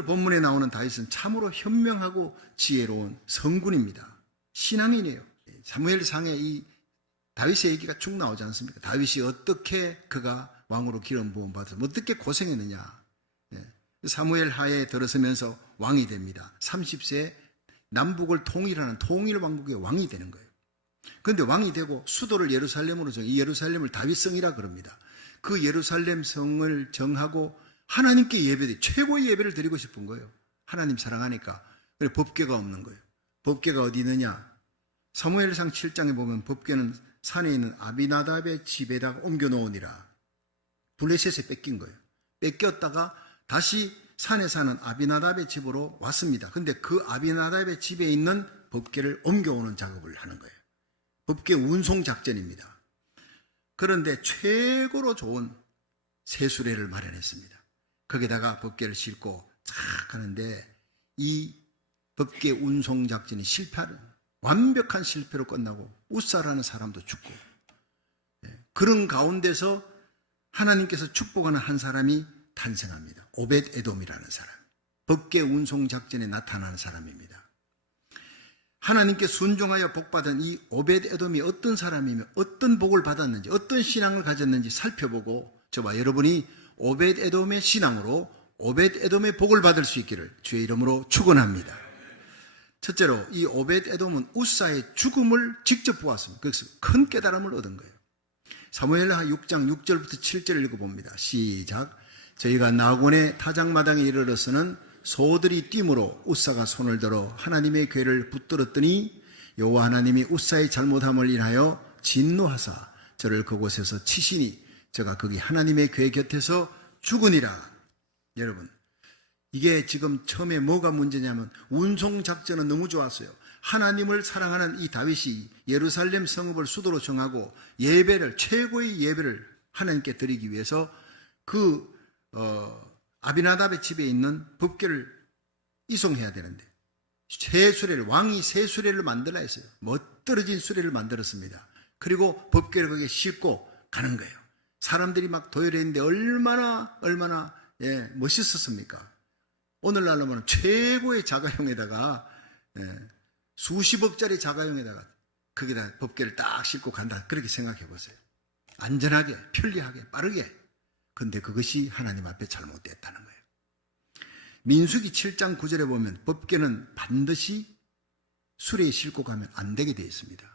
오늘 본문에 나오는 다윗은 참으로 현명하고 지혜로운 성군입니다. 신앙인이에요. 사무엘상에 이 다윗의 얘기가 쭉 나오지 않습니까? 다윗이 어떻게 그가 왕으로 기름 부음 받아서 어떻게 고생했느냐. 사무엘 하에 들어서면서 왕이 됩니다. 30세에 남북을 통일하는 통일왕국의 왕이 되는 거예요. 그런데 왕이 되고 수도를 예루살렘으로 정해, 이 예루살렘을 다윗성이라 그럽니다. 그 예루살렘 성을 정하고 하나님께 최고의 예배를 드리고 싶은 거예요. 하나님 사랑하니까. 그래서 법궤가 없는 거예요. 법궤가 어디 있느냐? 사무엘상 7장에 보면 법궤는 산에 있는 아비나답의 집에다가 옮겨 놓으니라. 블레셋에 뺏긴 거예요. 뺏겼다가 다시 산에 사는 아비나답의 집으로 왔습니다. 근데 그 아비나답의 집에 있는 법궤를 옮겨오는 작업을 하는 거예요. 법궤 운송 작전입니다. 그런데 최고로 좋은 세수레를 마련했습니다. 거기다가 법궤를 싣고 쫙 가는데 이 법궤 운송 작전이 완벽한 실패로 끝나고 우사라는 사람도 죽고, 그런 가운데서 하나님께서 축복하는 한 사람이 탄생합니다. 오벳 에돔이라는 사람. 법궤 운송 작전에 나타나는 사람입니다. 하나님께 순종하여 복받은 이 오벳 에돔이 어떤 사람이며 어떤 복을 받았는지, 어떤 신앙을 가졌는지 살펴보고, 저와 여러분이 오벳 에돔의 신앙으로 오벳 에돔의 복을 받을 수 있기를 주의 이름으로 축원합니다. 첫째로 이 오벳 에돔은 우사의 죽음을 직접 보았습니다. 그래서 큰 깨달음을 얻은 거예요. 사무엘하 6장 6절부터 7절을 읽어봅니다. 시작. 저희가 나곤의 타작마당에 이르러서는 소들이 뛰므로 우사가 손을 들어 하나님의 궤를 붙들었더니 여호와 하나님이 우사의 잘못함을 인하여 진노하사 저를 그곳에서 치시니 저가 거기 하나님의 궤 곁에서 죽으니라. 여러분, 이게 지금 처음에 뭐가 문제냐면 운송 작전은 너무 좋았어요. 하나님을 사랑하는 이 다윗이 예루살렘 성읍을 수도로 정하고 최고의 예배를 하나님께 드리기 위해서 아비나답의 집에 있는 법궤를 이송해야 되는데 왕이 새 수레를 만들라 했어요. 멋들어진 수레를 만들었습니다. 그리고 법궤를 거기에 싣고 가는 거예요. 사람들이 막 도열했는데 얼마나 멋있었습니까? 오늘날로 보면 최고의 자가용에다가 수십억짜리 자가용에다가 거기다 법궤를 딱 싣고 간다. 그렇게 생각해 보세요. 안전하게, 편리하게, 빠르게. 근데 그것이 하나님 앞에 잘못됐다는 거예요. 민수기 7장 9절에 보면 법궤는 반드시 수레에 싣고 가면 안 되게 되어 있습니다.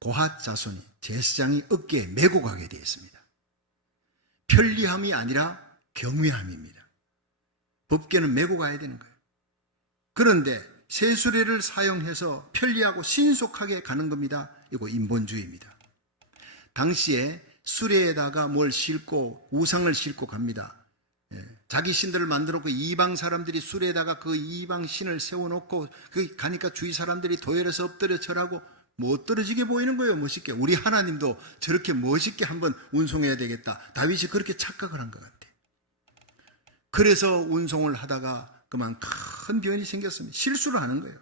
고핫 자손이 제사장이 어깨에 메고 가게 되어 있습니다. 편리함이 아니라 경외함입니다. 법궤는 메고 가야 되는 거예요. 그런데 새 수레를 사용해서 편리하고 신속하게 가는 겁니다. 이거 인본주의입니다. 당시에 수레에다가 뭘 싣고 우상을 싣고 갑니다. 자기 신들을 만들었고 이방 사람들이 수레에다가 그 이방 신을 세워놓고 가니까 주위 사람들이 도열해서 엎드려 절하고 못 떨어지게 보이는 거예요. 멋있게. 우리 하나님도 저렇게 멋있게 한번 운송해야 되겠다. 다윗이 그렇게 착각을 한 것 같아요. 그래서 운송을 하다가 그만 큰 변이 생겼습니다. 실수를 하는 거예요.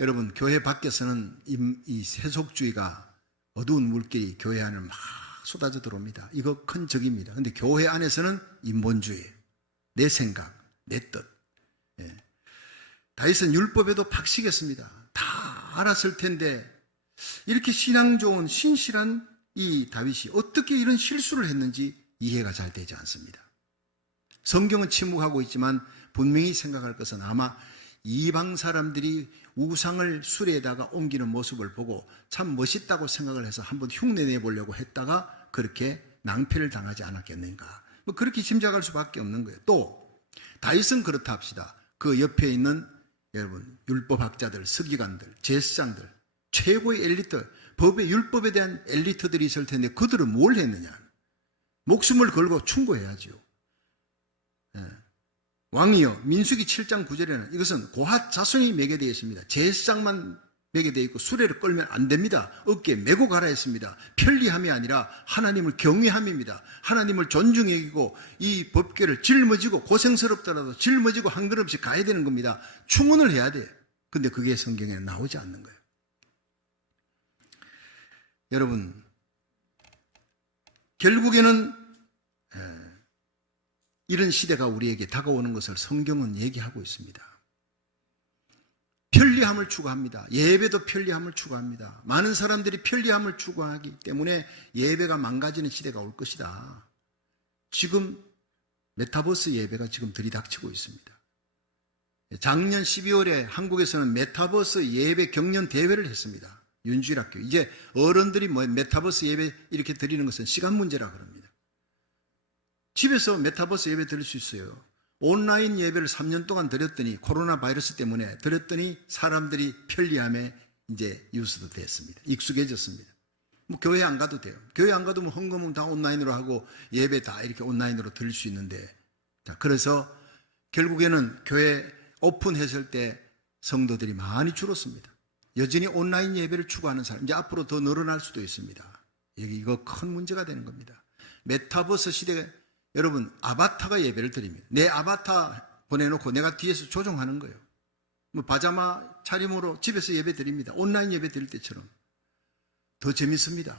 여러분, 교회 밖에서는 이 세속주의가 어두운 물길이 교회 안을 막 쏟아져 들어옵니다. 이거 큰 적입니다. 그런데 교회 안에서는 인본주의, 내 생각, 내 뜻. 다윗은 율법에도 박식했습니다. 다 알았을 텐데 이렇게 신앙 좋은 신실한 이 다윗이 어떻게 이런 실수를 했는지 이해가 잘 되지 않습니다. 성경은 침묵하고 있지만 분명히 생각할 것은 아마 이방 사람들이 우상을 수레에다가 옮기는 모습을 보고 참 멋있다고 생각을 해서 한번 흉내내 보려고 했다가 그렇게 낭패를 당하지 않았겠는가. 그렇게 짐작할 수밖에 없는 거예요. 또 다윗은 그렇다 합시다. 그 옆에 있는 여러분 율법학자들, 서기관들, 제사장들, 최고의 엘리트, 법의 율법에 대한 엘리트들이 있을 텐데 그들은 뭘 했느냐. 목숨을 걸고 충고해야지요. 왕이여, 민수기 7장 9절에는 이것은 고핫 자손이 매게 되어 있습니다. 제사장만 매게 되어 있고 수레를 끌면 안 됩니다. 어깨에 메고 가라 했습니다. 편리함이 아니라 하나님을 경외함입니다. 하나님을 존중해 여기고 이 법궤를 짊어지고 고생스럽더라도 짊어지고 한 걸음씩 가야 되는 겁니다. 충원을 해야 돼요. 근데 그게 성경에 나오지 않는 거예요. 여러분, 결국에는 이런 시대가 우리에게 다가오는 것을 성경은 얘기하고 있습니다. 편리함을 추구합니다. 예배도 편리함을 추구합니다. 많은 사람들이 편리함을 추구하기 때문에 예배가 망가지는 시대가 올 것이다. 지금 메타버스 예배가 지금 들이닥치고 있습니다. 작년 12월에 한국에서는 메타버스 예배 경연 대회를 했습니다. 윤주일학교. 이제 어른들이 메타버스 예배 이렇게 드리는 것은 시간 문제라 그럽니다. 집에서 메타버스 예배 드릴 수 있어요. 온라인 예배를 3년 동안 드렸더니 코로나 바이러스 때문에 드렸더니 사람들이 편리함에 이제 유수도 됐습니다. 익숙해졌습니다. 뭐 교회 안 가도 돼요. 교회 안 가도 뭐 헌금은 다 온라인으로 하고 예배 다 이렇게 온라인으로 드릴 수 있는데, 자, 그래서 결국에는 교회 오픈했을 때 성도들이 많이 줄었습니다. 여전히 온라인 예배를 추구하는 사람, 이제 앞으로 더 늘어날 수도 있습니다. 이거 큰 문제가 되는 겁니다. 메타버스 시대에 여러분 아바타가 예배를 드립니다. 내 아바타 보내놓고 내가 뒤에서 조종하는 거예요. 뭐 파자마 차림으로 집에서 예배 드립니다. 온라인 예배 드릴 때처럼. 더 재밌습니다.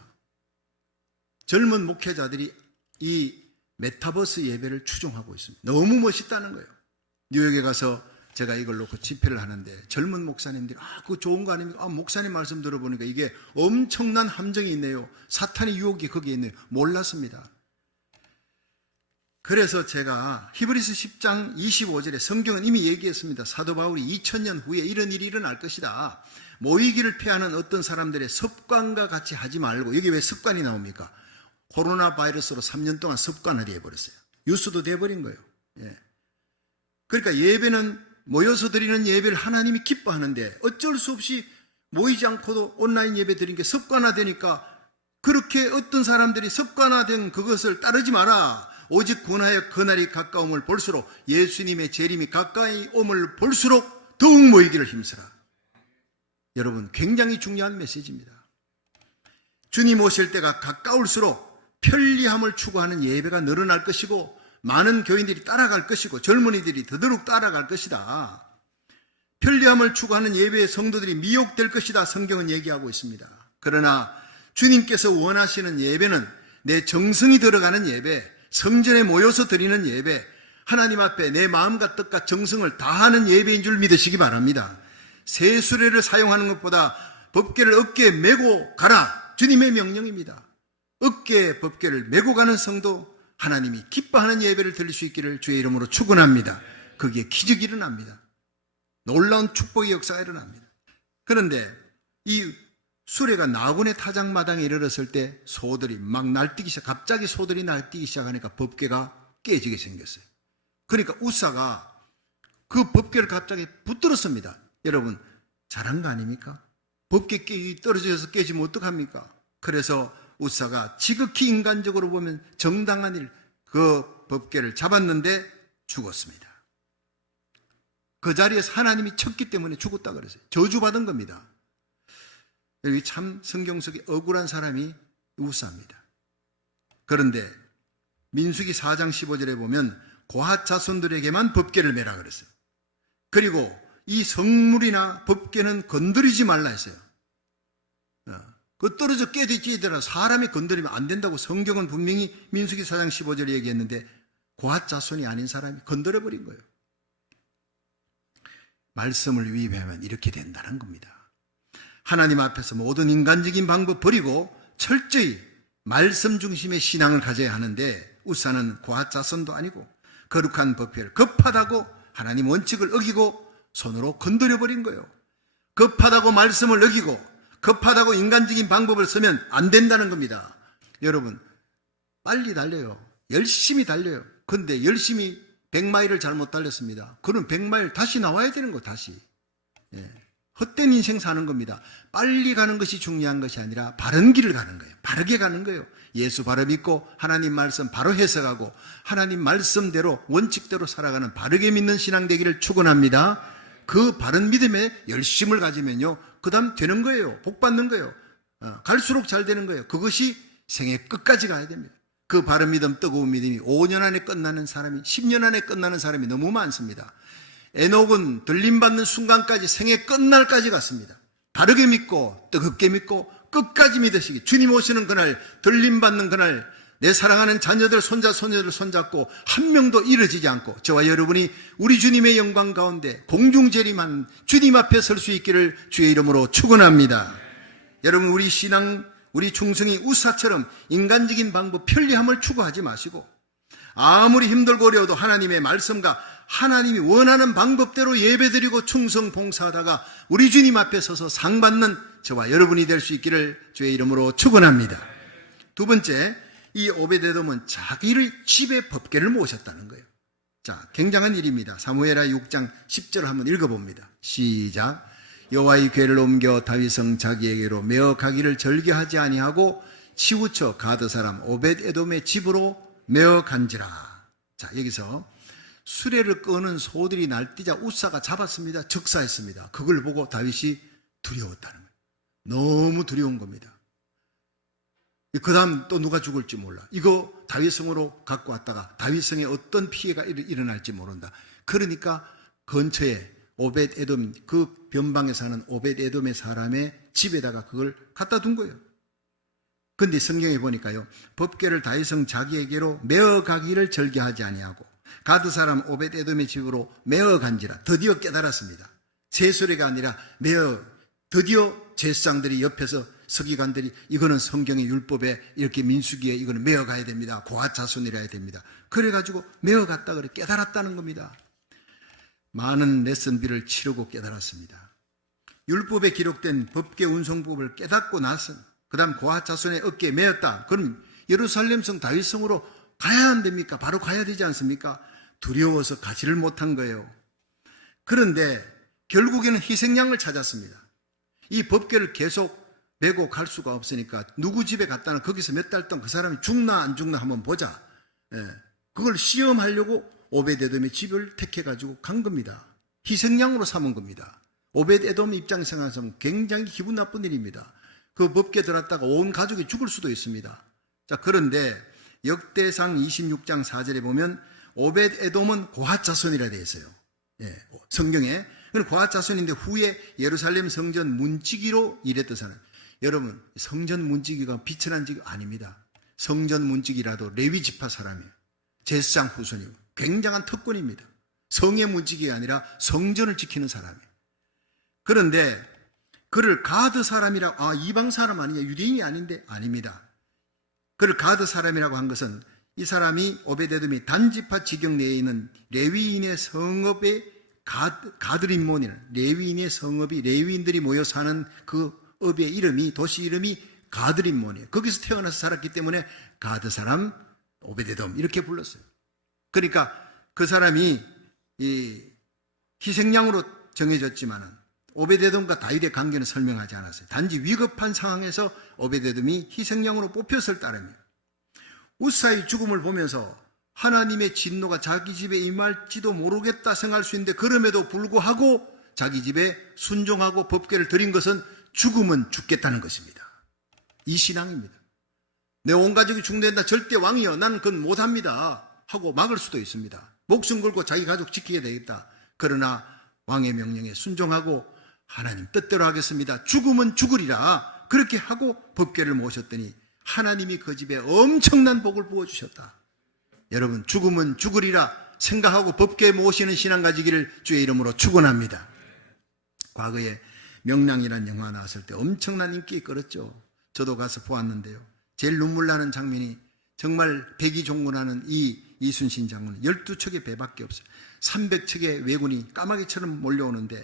젊은 목회자들이 이 메타버스 예배를 추종하고 있습니다. 너무 멋있다는 거예요. 뉴욕에 가서 제가 이걸 놓고 집회를 하는데 젊은 목사님들이 그거 좋은 거 아닙니까? 목사님 말씀 들어보니까 이게 엄청난 함정이 있네요. 사탄의 유혹이 거기에 있네요. 몰랐습니다. 그래서 제가 히브리서 10장 25절에 성경은 이미 얘기했습니다. 사도 바울이 2000년 후에 이런 일이 일어날 것이다. 모이기를 피하는 어떤 사람들의 습관과 같이 하지 말고, 여기 왜 습관이 나옵니까? 코로나 바이러스로 3년 동안 습관화되어 해버렸어요. 뉴스도 돼버린 거예요. 예. 그러니까 예배는 모여서 드리는 예배를 하나님이 기뻐하는데 어쩔 수 없이 모이지 않고도 온라인 예배 드리는 게 습관화되니까, 그렇게 어떤 사람들이 습관화된 그것을 따르지 마라. 오직 군하여 그날이 가까움을 볼수록, 예수님의 재림이 가까이 옴을 볼수록 더욱 모이기를 힘쓰라. 여러분, 굉장히 중요한 메시지입니다. 주님 오실 때가 가까울수록 편리함을 추구하는 예배가 늘어날 것이고, 많은 교인들이 따라갈 것이고, 젊은이들이 더더욱 따라갈 것이다. 편리함을 추구하는 예배의 성도들이 미혹될 것이다. 성경은 얘기하고 있습니다. 그러나 주님께서 원하시는 예배는 내 정성이 들어가는 예배, 성전에 모여서 드리는 예배, 하나님 앞에 내 마음과 뜻과 정성을 다하는 예배인 줄 믿으시기 바랍니다. 새 수레를 사용하는 것보다 법궤를 어깨에 메고 가라. 주님의 명령입니다. 어깨에 법궤를 메고 가는 성도, 하나님이 기뻐하는 예배를 드릴 수 있기를 주의 이름으로 축원합니다. 거기에 기적이 일어납니다. 놀라운 축복의 역사가 일어납니다. 그런데 이 수레가 나군의 타작마당에 이르렀을 때 소들이 막 날뛰기 시작, 갑자기 소들이 날뛰기 시작하니까 법궤가 깨지게 생겼어요. 그러니까 우사가 그 법궤를 갑자기 붙들었습니다. 여러분, 잘한 거 아닙니까? 법궤 떨어져서 깨지면 어떡합니까? 그래서 우사가 지극히 인간적으로 보면 정당한 일, 그 법궤를 잡았는데 죽었습니다. 그 자리에서 하나님이 쳤기 때문에 죽었다 그랬어요. 저주받은 겁니다. 여기 참 성경 속에 억울한 사람이 우사입니다. 그런데 민수기 4장 15절에 보면 고핫 자손들에게만 법궤를 매라 그랬어요. 그리고 이 성물이나 법궤는 건드리지 말라 했어요. 그 떨어져 깨지더라도 사람이 건드리면 안 된다고 성경은 분명히 민수기 4장 15절에 얘기했는데, 고핫 자손이 아닌 사람이 건드려버린 거예요. 말씀을 위배하면 이렇게 된다는 겁니다. 하나님 앞에서 모든 인간적인 방법 버리고 철저히 말씀 중심의 신앙을 가져야 하는데, 우사는 고핫 자손도 아니고 거룩한 법궤를 급하다고 하나님 원칙을 어기고 손으로 건드려버린 거예요. 급하다고 말씀을 어기고 급하다고 인간적인 방법을 쓰면 안 된다는 겁니다. 여러분, 빨리 달려요. 열심히 달려요. 근데 열심히 100마일을 잘못 달렸습니다. 그럼 100마일 다시 나와야 되는 거, 다시. 예. 헛된 인생 사는 겁니다. 빨리 가는 것이 중요한 것이 아니라 바른 길을 가는 거예요. 바르게 가는 거예요. 예수 바로 믿고 하나님 말씀 바로 해석하고 하나님 말씀대로 원칙대로 살아가는 바르게 믿는 신앙 되기를 축원합니다. 그 바른 믿음에 열심을 가지면요, 그 다음 되는 거예요. 복 받는 거예요. 갈수록 잘 되는 거예요. 그것이 생애 끝까지 가야 됩니다. 그 바른 믿음, 뜨거운 믿음이 5년 안에 끝나는 사람이, 10년 안에 끝나는 사람이 너무 많습니다. 에녹은 들림받는 순간까지, 생애 끝날까지 갔습니다. 바르게 믿고 뜨겁게 믿고 끝까지 믿으시기, 주님 오시는 그날, 들림받는 그날, 내 사랑하는 자녀들, 손자, 손녀들 손잡고 한 명도 잃어지지 않고 저와 여러분이 우리 주님의 영광 가운데 공중재림한 주님 앞에 설 수 있기를 주의 이름으로 축원합니다. 여러분, 우리 신앙, 우리 충성이 우사처럼 인간적인 방법, 편리함을 추구하지 마시고 아무리 힘들고 어려워도 하나님의 말씀과 하나님이 원하는 방법대로 예배드리고 충성 봉사하다가 우리 주님 앞에 서서 상 받는 저와 여러분이 될 수 있기를 주의 이름으로 축원합니다. 두 번째, 이 오베데돔은 자기를 집에 법궤를 모셨다는 거예요. 자, 굉장한 일입니다. 사무엘하 6장 10절을 한번 읽어봅니다. 시작. 여호와의 궤를 옮겨 다윗성 자기에게로 메어 가기를 절개하지 아니하고 치우쳐 가드 사람 오벳에돔의 집으로 메어 간지라. 자, 여기서 수레를 끄는 소들이 날뛰자 우사가 잡았습니다. 적사했습니다. 그걸 보고 다윗이 두려웠다는 거예요. 너무 두려운 겁니다. 그 다음 또 누가 죽을지 몰라. 이거 다윗성으로 갖고 왔다가 다윗성에 어떤 피해가 일어날지 모른다. 그러니까 근처에 오벳에돔, 그 변방에 사는 오벳에돔의 사람의 집에다가 그걸 갖다 둔 거예요. 근데 성경에 보니까요, 법궤를 다윗성 자기에게로 메어 가기를 절개하지 아니하고 가드 사람 오벳에돔의 집으로 메어 간지라. 드디어 깨달았습니다. 세수레가 아니라 메어, 드디어 제사장들이 옆에서 서기관들이 이거는 성경의 율법에 이렇게 민수기에 이거는 메어 가야 됩니다. 고핫 자손이라 해야 됩니다. 그래가지고 메어 갔다 그래 깨달았다는 겁니다. 많은 레슨비를 치르고 깨달았습니다. 율법에 기록된 법궤 운송법을 깨닫고 나서 그 다음 고핫 자손의 어깨에 메었다. 그럼 예루살렘성 다윗성으로 가야 안 됩니까? 바로 가야 되지 않습니까? 두려워서 가지를 못한 거예요. 그런데 결국에는 희생양을 찾았습니다. 이 법궤를 계속 메고 갈 수가 없으니까 누구 집에 갔다는 거기서 몇 달 동안 그 사람이 죽나 안 죽나 한번 보자. 그걸 시험하려고 오벳에돔의 집을 택해가지고 간 겁니다. 희생양으로 삼은 겁니다. 오벳에돔 입장에서 굉장히 기분 나쁜 일입니다. 그 법궤 들었다가 온 가족이 죽을 수도 있습니다. 자, 그런데 역대상 26장 4절에 보면 오벳에돔은 고핫 자손이라 되어 있어요. 성경에. 고핫 자손인데 후에 예루살렘 성전 문지기로 일했던 사람. 여러분, 성전 문지기가 비천한 직이 아닙니다. 성전 문지기라도 레위 지파 사람이에요. 제사장 후손이고 굉장한 특권입니다. 성의 문지기가 아니라 성전을 지키는 사람이에요. 그런데 그를 가드 사람이라고, 이방 사람 아니냐, 유대인이 아닌데, 아닙니다. 그를 가드 사람이라고 한 것은 이 사람이 오베데돔이 단지파 지경 내에 있는 레위인의 성읍의 가드림몬이라는, 레위인의 성읍이 레위인들이 모여 사는 그 읍의 이름이, 도시 이름이 가드림몬이에요. 거기서 태어나서 살았기 때문에 가드 사람 오베데돔 이렇게 불렀어요. 그러니까 그 사람이 이 희생양으로 정해졌지만은 오베데돔과 다윗의 관계는 설명하지 않았어요. 단지 위급한 상황에서 오베데돔이 희생양으로 뽑혔을 따름이에요. 우사의 죽음을 보면서 하나님의 진노가 자기 집에 임할지도 모르겠다 생각할 수 있는데 그럼에도 불구하고 자기 집에 순종하고 법궤를 드린 것은 죽으면 죽겠다는 것입니다. 이 신앙입니다. 내 온 가족이 죽는다, 절대 왕이여 나는 그건 못합니다 하고 막을 수도 있습니다. 목숨 걸고 자기 가족 지키게 되겠다. 그러나 왕의 명령에 순종하고 하나님 뜻대로 하겠습니다. 죽으면 죽으리라. 그렇게 하고 법궤를 모셨더니 하나님이 그 집에 엄청난 복을 부어주셨다. 여러분, 죽으면 죽으리라 생각하고 법궤 모시는 신앙 가지기를 주의 이름으로 축원합니다. 과거에 명랑이라는 영화 나왔을 때 엄청난 인기 끌었죠. 저도 가서 보았는데요. 제일 눈물 나는 장면이 정말 백이종군하는 이 이순신 장군은 12척의 배밖에 없어요. 300척의 왜군이 까마귀처럼 몰려오는데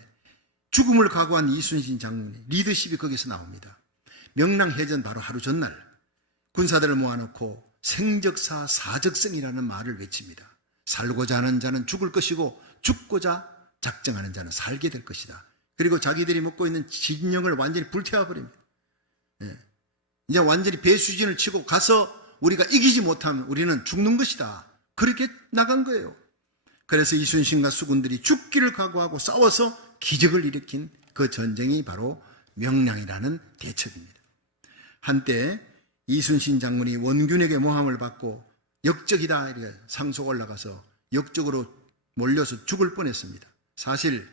죽음을 각오한 이순신 장군의 리더십이 거기서 나옵니다. 명랑해전 바로 하루 전날 군사들을 모아놓고 생적사 사적성이라는 말을 외칩니다. 살고자 하는 자는 죽을 것이고 죽고자 작정하는 자는 살게 될 것이다. 그리고 자기들이 먹고 있는 진영을 완전히 불태워버립니다. 이제 완전히 배수진을 치고 가서 우리가 이기지 못하면 우리는 죽는 것이다. 그렇게 나간 거예요. 그래서 이순신과 수군들이 죽기를 각오하고 싸워서 기적을 일으킨 그 전쟁이 바로 명량이라는 대첩입니다. 한때 이순신 장군이 원균에게 모함을 받고 역적이다 이렇게 상속 올라가서 역적으로 몰려서 죽을 뻔했습니다. 사실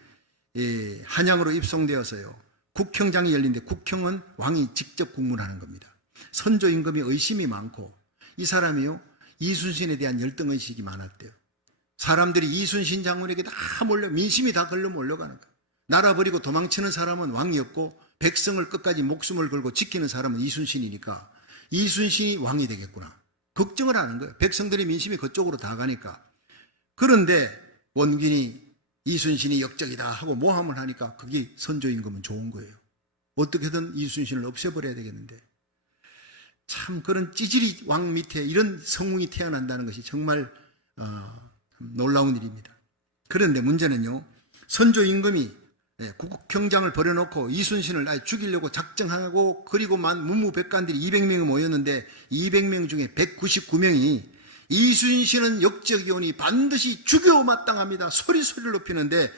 한양으로 입송되어서요, 국형장이 열린데 국형은 왕이 직접 국문하는 겁니다. 선조 임금이 의심이 많고 이 사람이요, 이순신에 대한 열등의식이 많았대요. 사람들이 이순신 장군에게 다 민심이 다 걸려 몰려가는 거예요. 나라 버리고 도망치는 사람은 왕이었고 백성을 끝까지 목숨을 걸고 지키는 사람은 이순신이니까 이순신이 왕이 되겠구나 걱정을 하는 거예요. 백성들의 민심이 그쪽으로 다 가니까. 그런데 원균이 이순신이 역적이다 하고 모함을 하니까 그게 선조임금은 좋은 거예요. 어떻게든 이순신을 없애버려야 되겠는데, 참 그런 찌질이 왕 밑에 이런 성웅이 태어난다는 것이 정말 놀라운 일입니다. 그런데 문제는요, 선조임금이 국경장을 벌여놓고 이순신을 아예 죽이려고 작정하고, 그리고 문무백관들이 200명이 모였는데 200명 중에 199명이 이순신은 역적이오니 반드시 죽여 마땅합니다 소리를 높이는데,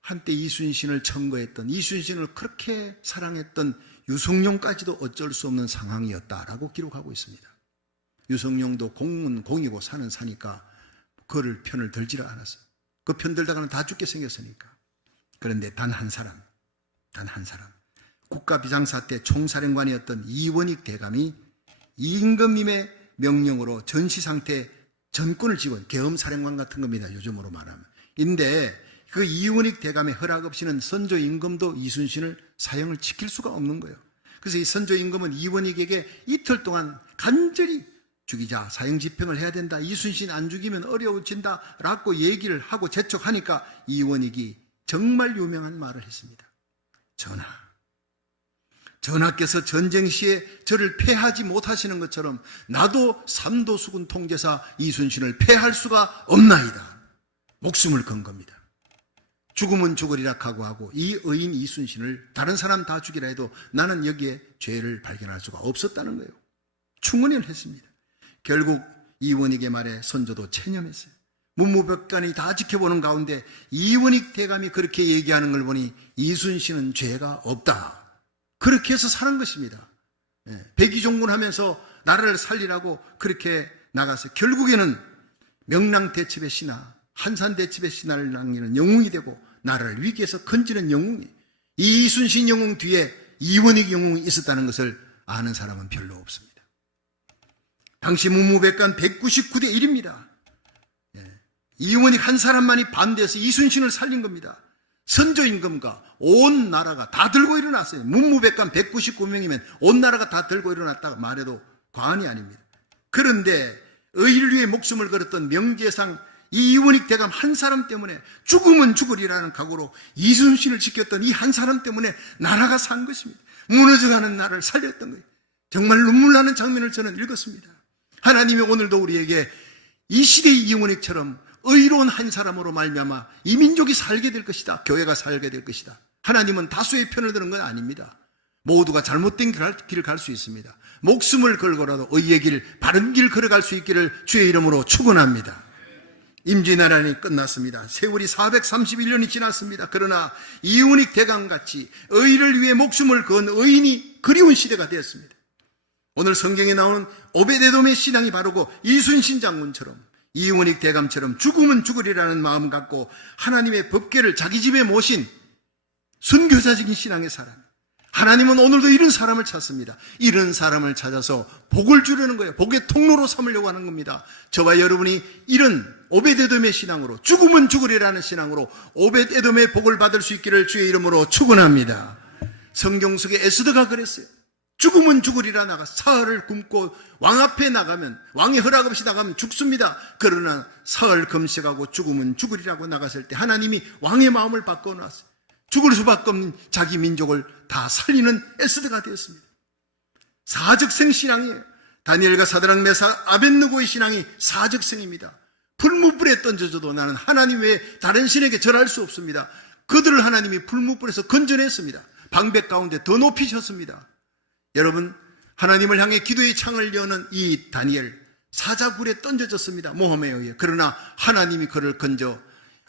한때 이순신을 청거했던, 이순신을 그렇게 사랑했던 유성룡까지도 어쩔 수 없는 상황이었다라고 기록하고 있습니다. 유성룡도 공은 공이고 산은 사니까 그를 편을 들지를 않았어요. 그 편 들다가는 다 죽게 생겼으니까. 그런데 단 한 사람, 국가비상사 때 총사령관이었던 이원익 대감이 임금님의 명령으로 전시상태 전권을 쥐고, 계엄사령관 같은 겁니다, 요즘으로 말하면. 인데 그 이원익 대감의 허락 없이는 선조 임금도 이순신을 사형을 지킬 수가 없는 거예요. 그래서 이 선조 임금은 이원익에게 이틀 동안 간절히 죽이자, 사형 집행을 해야 된다, 이순신 안 죽이면 어려워진다 라고 얘기를 하고 재촉하니까 이원익이 정말 유명한 말을 했습니다. 전하께서 전쟁 시에 저를 패하지 못하시는 것처럼 나도 삼도수군 통제사 이순신을 패할 수가 없나이다. 목숨을 건 겁니다. 죽으면 죽으리라 각오하고 이 의인 이순신을 다른 사람 다 죽이라 해도 나는 여기에 죄를 발견할 수가 없었다는 거예요. 충언을 했습니다. 결국 이원익의 말에 선조도 체념했어요. 문무백관이 다 지켜보는 가운데 이원익 대감이 그렇게 얘기하는 걸 보니 이순신은 죄가 없다, 그렇게 해서 사는 것입니다. 백의종군 하면서 나라를 살리라고 그렇게 나가서 결국에는 명랑대첩의 신하, 한산대첩의 신하를 남기는 영웅이 되고 나라를 위기에서 건지는 영웅이, 이 이순신 영웅 뒤에 이원익 영웅이 있었다는 것을 아는 사람은 별로 없습니다. 당시 문무백관 199대 1입니다. 이원익 한 사람만이 반대해서 이순신을 살린 겁니다. 선조임금과 온 나라가 다 들고 일어났어요. 문무백관 199명이면 온 나라가 다 들고 일어났다고 말해도 과언이 아닙니다. 그런데 의를 위해 목숨을 걸었던 명제상 이원익 대감 한 사람 때문에 죽으면 죽으리라는 각오로 이순신을 지켰던 이 한 사람 때문에 나라가 산 것입니다. 무너져가는 나라를 살렸던 거예요. 정말 눈물 나는 장면을 저는 읽었습니다. 하나님이 오늘도 우리에게 이 시대의 이원익처럼 의로운 한 사람으로 말미암아 이 민족이 살게 될 것이다, 교회가 살게 될 것이다. 하나님은 다수의 편을 드는 건 아닙니다. 모두가 잘못된 길을 갈 수 있습니다. 목숨을 걸고라도 의의 길, 바른 길 걸어갈 수 있기를 주의 이름으로 축원합니다. 임진왜란이 끝났습니다. 세월이 431년이 지났습니다. 그러나 이원익 대감같이 의를 위해 목숨을 건 의인이 그리운 시대가 되었습니다. 오늘 성경에 나오는 오베데돔의 신앙이 바르고 이순신 장군처럼, 이원익 대감처럼 죽으면 죽으리라는 마음 갖고 하나님의 법궤를 자기 집에 모신 순교자적인 신앙의 사람, 하나님은 오늘도 이런 사람을 찾습니다. 이런 사람을 찾아서 복을 주려는 거예요. 복의 통로로 삼으려고 하는 겁니다. 저와 여러분이 이런 오벳에돔의 신앙으로, 죽으면 죽으리라는 신앙으로 오벳에돔의 복을 받을 수 있기를 주의 이름으로 축원합니다. 성경 속에 에스더가 그랬어요. 죽으면 죽으리라 나가 사흘을 굶고 왕 앞에 나가면, 왕의 허락 없이 나가면 죽습니다. 그러나 사흘 금식하고 죽으면 죽으리라고 나갔을 때 하나님이 왕의 마음을 바꿔놨어요. 죽을 수밖에 없는 자기 민족을 다 살리는 에스더가 되었습니다. 사적생 신앙이에요. 다니엘과 사드락 메삭 아벳느고의 신앙이 사적생입니다. 불무불에 던져져도 나는 하나님 외에 다른 신에게 절할 수 없습니다. 그들을 하나님이 불무불에서 건져냈습니다. 방백 가운데 더 높이셨습니다. 여러분, 하나님을 향해 기도의 창을 여는 이 다니엘, 사자굴에 던져졌습니다. 모함에 의해. 그러나 하나님이 그를 건져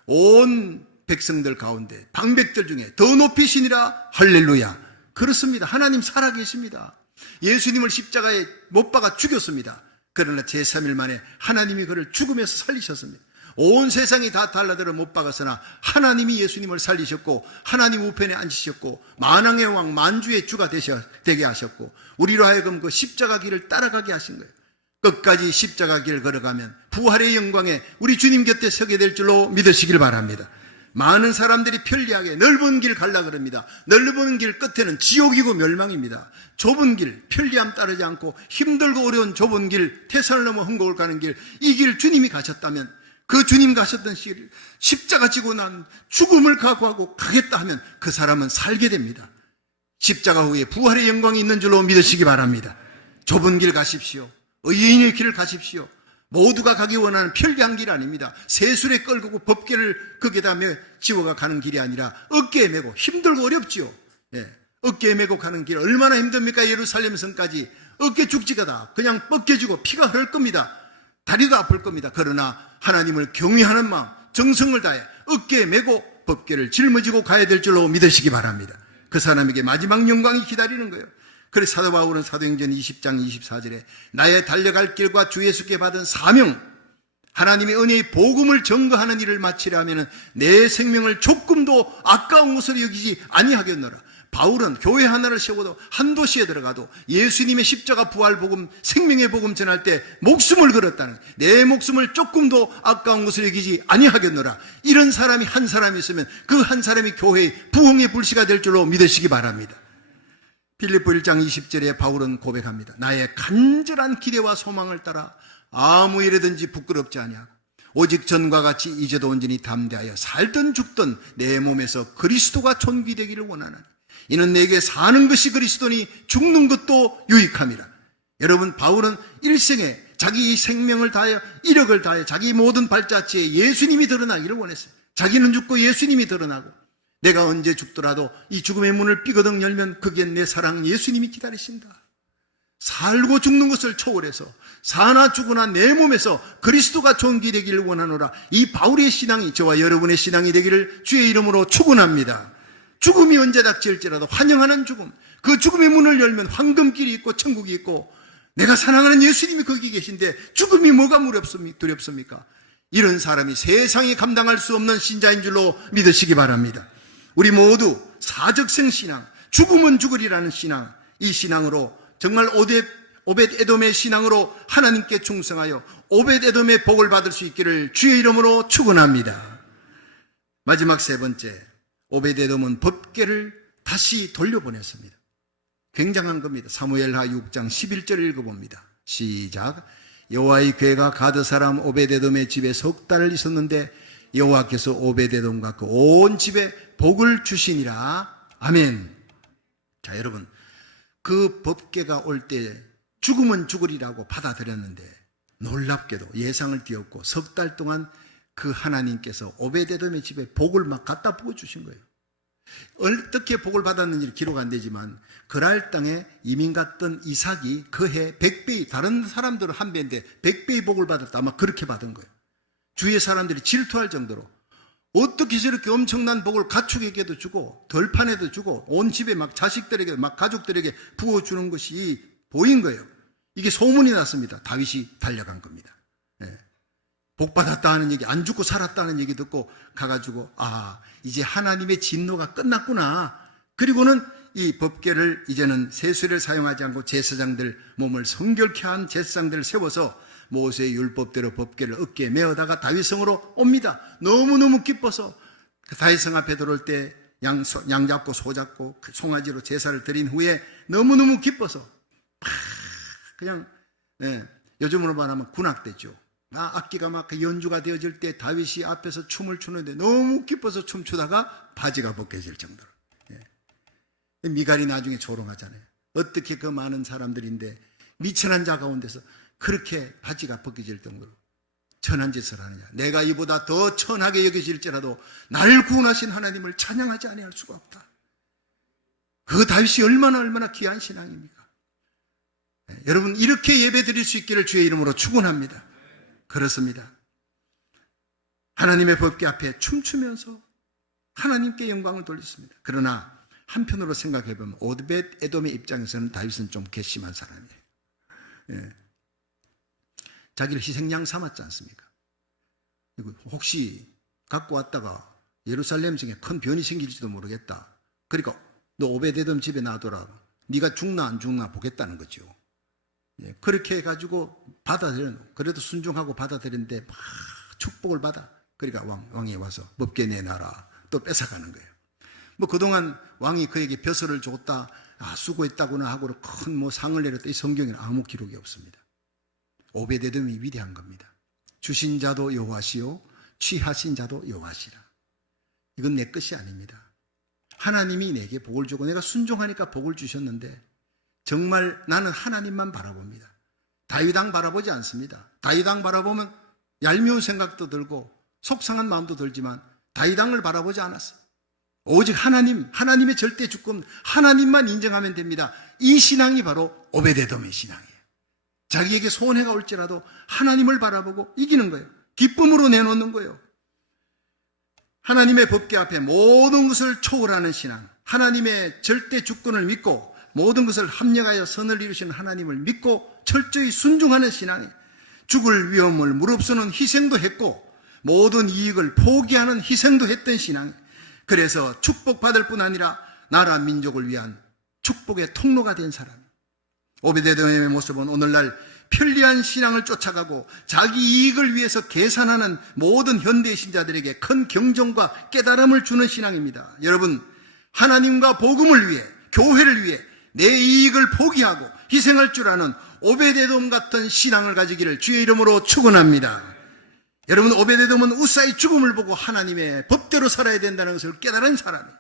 온 백성들 가운데, 방백들 중에 더 높이시니라. 할렐루야. 그렇습니다. 하나님 살아계십니다. 예수님을 십자가에 못 박아 죽였습니다. 그러나 제3일 만에 하나님이 그를 죽음에서 살리셨습니다. 온 세상이 다 달라들어 못 박았으나 하나님이 예수님을 살리셨고, 하나님 우편에 앉으셨고, 만왕의 왕 만주의 주가 되게 하셨고, 우리로 하여금 그 십자가 길을 따라가게 하신 거예요. 끝까지 십자가 길 걸어가면 부활의 영광에 우리 주님 곁에 서게 될 줄로 믿으시길 바랍니다. 많은 사람들이 편리하게 넓은 길 가려고 그럽니다. 넓은 길 끝에는 지옥이고 멸망입니다. 좁은 길, 편리함 따르지 않고 힘들고 어려운 좁은 길, 태산을 넘어 흥곡을 가는 길, 이 길 주님이 가셨다면, 그 주님 가셨던 길, 십자가 지고 난 죽음을 각오하고 가겠다 하면 그 사람은 살게 됩니다. 십자가 후에 부활의 영광이 있는 줄로 믿으시기 바랍니다. 좁은 길 가십시오. 의인의 길을 가십시오. 모두가 가기 원하는 편리한 길 아닙니다. 세술에 끌고 법궤를 거기다 지워가 가는 길이 아니라 어깨에 메고 힘들고 어렵지요. 어깨에 메고 가는 길 얼마나 힘듭니까? 예루살렘 성까지 어깨 죽지가다 그냥 뻗겨지고 피가 흐를 겁니다. 다리도 아플 겁니다. 그러나 하나님을 경외하는 마음, 정성을 다해 어깨에 메고 법궤를 짊어지고 가야 될 줄로 믿으시기 바랍니다. 그 사람에게 마지막 영광이 기다리는 거예요. 그래서 사도 바울은 사도행전 20장 24절에 나의 달려갈 길과 주 예수께 받은 사명, 하나님의 은혜의 복음을 증거하는 일을 마치려면 내 생명을 조금도 아까운 것으로 여기지 아니하겠노라. 바울은 교회 하나를 세우고도 한 도시에 들어가도 예수님의 십자가 부활 복음, 생명의 복음 전할 때 목숨을 걸었다는, 내 목숨을 조금도 아까운 것으로 여기지 아니하겠노라. 이런 사람이 한 사람이 있으면 그 한 사람이 교회의 부흥의 불씨가 될 줄로 믿으시기 바랍니다. 빌립보 1장 20절에 바울은 고백합니다. 나의 간절한 기대와 소망을 따라 아무 일에든지 부끄럽지 아니하고 오직 전과 같이 이제도 온전히 담대하여 살든 죽든 내 몸에서 그리스도가 존귀되기를 원하나니 이는 내게 사는 것이 그리스도니 죽는 것도 유익함이라. 여러분, 바울은 일생에 자기 생명을 다하여 이력을 다하여 자기 모든 발자취에 예수님이 드러나기를 원했어요. 자기는 죽고 예수님이 드러나고 내가 언제 죽더라도 이 죽음의 문을 삐거덕 열면 거기에 내 사랑 예수님이 기다리신다. 살고 죽는 것을 초월해서 사나 죽으나 내 몸에서 그리스도가 존귀되기를 원하노라. 이 바울의 신앙이 저와 여러분의 신앙이 되기를 주의 이름으로 축원합니다. 죽음이 언제 닥칠지라도 환영하는 죽음, 그 죽음의 문을 열면 황금길이 있고 천국이 있고 내가 사랑하는 예수님이 거기 계신데 죽음이 뭐가 두렵습니까? 이런 사람이 세상이 감당할 수 없는 신자인 줄로 믿으시기 바랍니다. 우리 모두 사적생 신앙, 죽으면 죽으리라는 신앙, 이 신앙으로 정말 오벳 에돔의 신앙으로 하나님께 충성하여 오벳 에돔의 복을 받을 수 있기를 주의 이름으로 축원합니다. 마지막 세 번째, 오벳 에돔은 법궤를 다시 돌려보냈습니다. 굉장한 겁니다. 사무엘하 6장 11절을 읽어봅니다. 시작. 여호와의 궤가 가드 사람 오벳 에돔의 집에 석 달을 있었는데 여호와께서 오벳 에돔과 그 온 집에 복을 주시니라. 아멘. 자, 여러분, 그 법궤가 올 때 죽으면 죽으리라고 받아들였는데 놀랍게도 예상을 뒤엎고 석 달 동안 그 하나님께서 오벳 에돔의 집에 복을 막 갖다 부어주신 거예요. 어떻게 복을 받았는지 기록 안 되지만 그랄 땅에 이민 갔던 이삭이 그해 100배의, 다른 사람들은 한 배인데 100배의 복을 받았다. 아마 그렇게 받은 거예요. 주위의 사람들이 질투할 정도로 어떻게 저렇게 엄청난 복을 가축에게도 주고 덜판에도 주고 온 집에 막 자식들에게 막 가족들에게 부어주는 것이 보인 거예요. 이게 소문이 났습니다. 다윗이 달려간 겁니다. 복 받았다 하는 얘기, 안 죽고 살았다는 얘기 듣고 가가지고 이제 하나님의 진노가 끝났구나. 그리고는 이 법궤를 이제는 세수를 사용하지 않고 제사장들 몸을 성결케 한 제사장들을 세워서 모세의 율법대로 법궤를 어깨에 메어다가 다윗성으로 옵니다. 너무너무 기뻐서 다윗성 앞에 들어올 때 양 잡고 소 잡고 그 송아지로 제사를 드린 후에 너무너무 기뻐서 그냥 요즘으로 말하면 군악대죠. 악기가 막 연주가 되어질 때 다윗이 앞에서 춤을 추는데 너무 기뻐서 춤추다가 바지가 벗겨질 정도로. 미갈이 나중에 조롱하잖아요. 어떻게 그 많은 사람들인데 미천한 자 가운데서 그렇게 바지가 벗겨질 정도로 천한 짓을 하느냐. 내가 이보다 더 천하게 여겨질지라도 나를 구원하신 하나님을 찬양하지 아니할 수가 없다. 그 다윗이 얼마나 귀한 신앙입니까? 여러분, 이렇게 예배 드릴 수 있기를 주의 이름으로 축원합니다. 그렇습니다. 하나님의 법궤 앞에 춤추면서 하나님께 영광을 돌렸습니다. 그러나 한편으로 생각해보면 오벳 에돔의 입장에서는 다윗은 좀 괘씸한 사람이에요. 자기를 희생양 삼았지 않습니까? 혹시 갖고 왔다가 예루살렘 성에 큰 변이 생길지도 모르겠다. 그러니까 너 오벳 에돔 집에 놔둬라. 네가 죽나 안 죽나 보겠다는 거죠. 그렇게 해가지고 그래도 순종하고 받아들였는데 막 축복을 받아. 그러니까 왕이 와서 법궤 내놔라. 또 뺏어가는 거예요. 뭐 그동안 왕이 그에게 벼슬을 줬다, 수고했다구나 하고 큰 뭐 상을 내렸다, 이 성경에는 아무 기록이 없습니다. 오베데돔이 위대한 겁니다. 주신 자도 여호와시요 취하신 자도 여호와시라. 이건 내 것이 아닙니다. 하나님이 내게 복을 주고 내가 순종하니까 복을 주셨는데 정말 나는 하나님만 바라봅니다. 다윗 왕 바라보지 않습니다. 다윗 왕 바라보면 얄미운 생각도 들고 속상한 마음도 들지만 다윗 왕을 바라보지 않았어요. 오직 하나님의 절대 주권, 하나님만 인정하면 됩니다. 이 신앙이 바로 오베데돔의 신앙이에요. 자기에게 손해가 올지라도 하나님을 바라보고 이기는 거예요. 기쁨으로 내놓는 거예요. 하나님의 법궤 앞에 모든 것을 초월하는 신앙, 하나님의 절대 주권을 믿고 모든 것을 합력하여 선을 이루시는 하나님을 믿고 철저히 순종하는 신앙이에요. 죽을 위험을 무릅쓰는 희생도 했고 모든 이익을 포기하는 희생도 했던 신앙이에요. 그래서 축복받을 뿐 아니라 나라 민족을 위한 축복의 통로가 된 사람. 오베데돔의 모습은 오늘날 편리한 신앙을 쫓아가고 자기 이익을 위해서 계산하는 모든 현대 신자들에게 큰 경종과 깨달음을 주는 신앙입니다. 여러분, 하나님과 복음을 위해, 교회를 위해 내 이익을 포기하고 희생할 줄 아는 오베데돔 같은 신앙을 가지기를 주의 이름으로 축원합니다. 여러분, 오베데돔은 우사의 죽음을 보고 하나님의 법대로 살아야 된다는 것을 깨달은 사람이에요.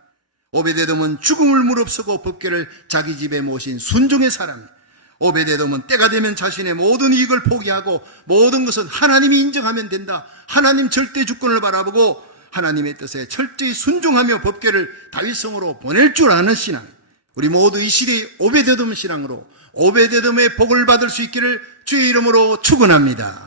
오베데돔은 죽음을 무릅쓰고 법궤를 자기 집에 모신 순종의 사람이에요. 오베데돔은 때가 되면 자신의 모든 이익을 포기하고 모든 것은 하나님이 인정하면 된다. 하나님 절대 주권을 바라보고 하나님의 뜻에 철저히 순종하며 법궤를 다윗성으로 보낼 줄 아는 신앙. 우리 모두 이 시대의 오베데돔 신앙으로 오베데돔의 복을 받을 수 있기를 주의 이름으로 축원합니다.